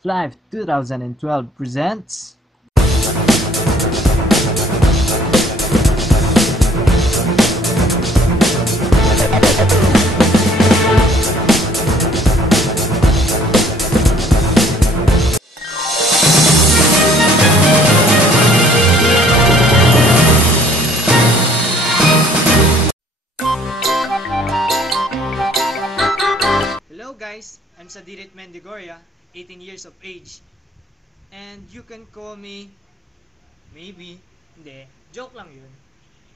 Flive 2012 presents. Hello guys, I'm Sadirit Mendigoria, 18 years of age. And you can call me, maybe, hindi, joke lang yun.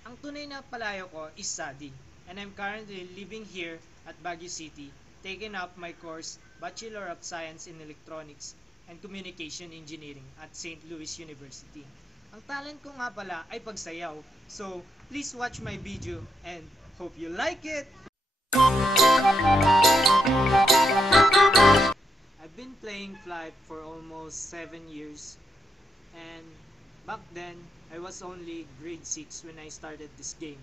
Ang tunay na palayo ko is Sadi. And I'm currently living here at Baguio City, taking up my course Bachelor of Science in Electronics and Communication Engineering at St. Louis University. Ang talent ko nga pala ay pagsayaw. So, please watch my video and hope you like it! I've been playing Flight for almost 7 years, and back then I was only grade 6 when I started this game,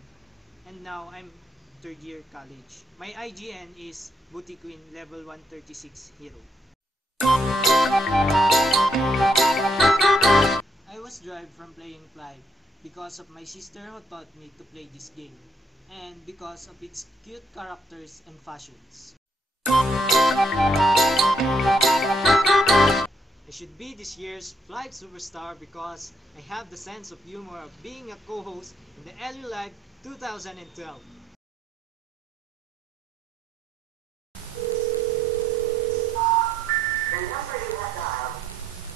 and now I'm third year college. My IGN is Booty Queen level 136 hero. I was driven from playing Flight because of my sister who taught me to play this game, and because of its cute characters and fashions. I should be this year's Flight Superstar because I have the sense of humor of being a co-host in the LU Live 2012. The number you have dialed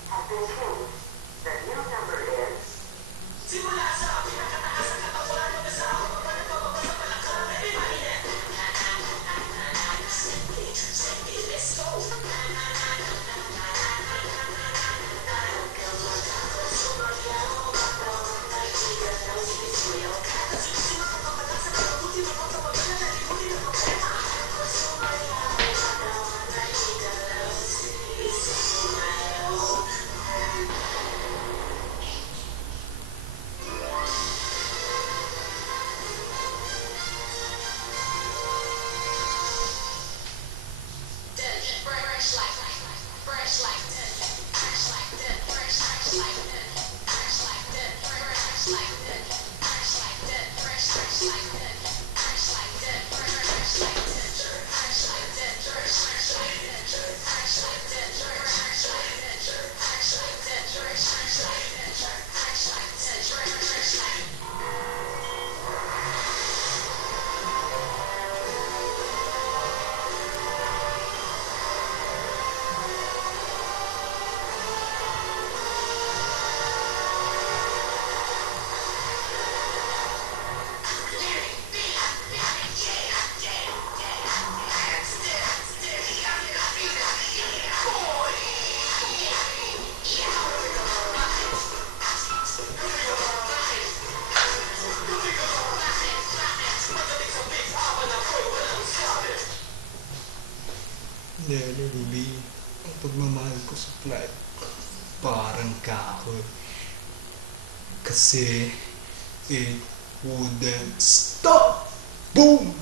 has been changed. The new number is... Simula sa pinakataas ang katapulan mo na sa ako pagpapalagaw sa palakang ay mainit. Let's go! Dahil Ruby, ang pagmamahal ko sa Flight, parang kahoy. Kasi, it wouldn't stop! Boom!